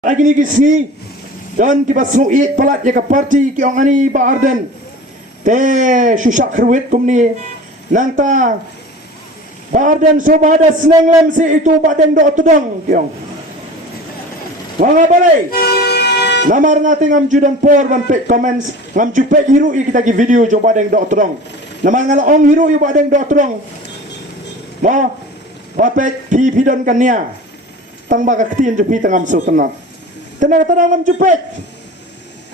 Lagi ni kisni dan kipas nuit palat ya ke parti ki ong ani ba arden te shusak khruit kumni nangta ba arden so bada seneng lem si itu badeng do tudang ki ong wanga balai namar ngati ngam judan por ban pe comments ngam jupe hiru i kita ki video jo badeng do tudang namar ngala ong hiru i badeng do tudang mo bapet pi pidon kania tang ba ka ktin jo pi tangam so tenat tenang ngam jupet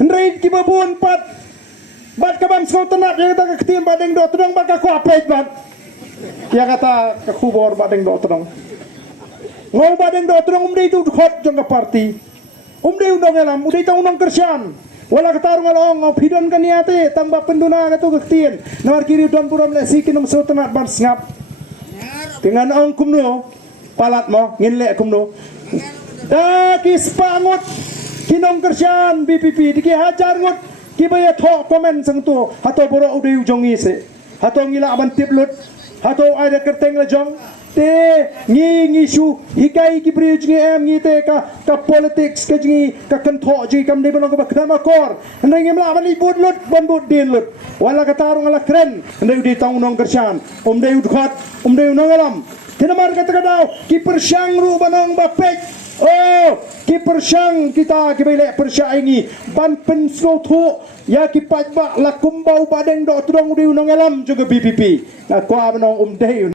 hendrai ki babun pat bat kabam so tenat ya kata ketim badeng do tudang bat ka kuapet bat ya kata ka kubor badeng do tudang ngau badeng do tudang umdei tu khot jong ka parti umdei undang elam umdei ta undang kersian wala katarung along ngau pidon kaniate tambah penduna ka tu ketin nawar kiri don puram le sikinum so tenat ban sngap dengan ong kumno palat mo nginle kumno Dakis pangut kinong kersian BPP diki hajar ngut kibaya thok komen sang tu hato boro udai ujongi se hato ngila aban tiplut hato ada kerteng lejong te ngi shu hikai ki bri ngi em ngi te ka politics ka ngi ka kentho ji kam de bonong ka bakna makor ndai ngi mla aban ibud lut bon bud din lut wala ka tarung ala kren ndai di tang nong kersian dai udkhat dai nong alam tinamar kata kadau ki persyang ru banong bapek oh, ki persyang kita ki belek persyang ini ban penslo thu ya ki pajba la kumbau badeng do tudong di unong elam juga BPP na kwa banong dei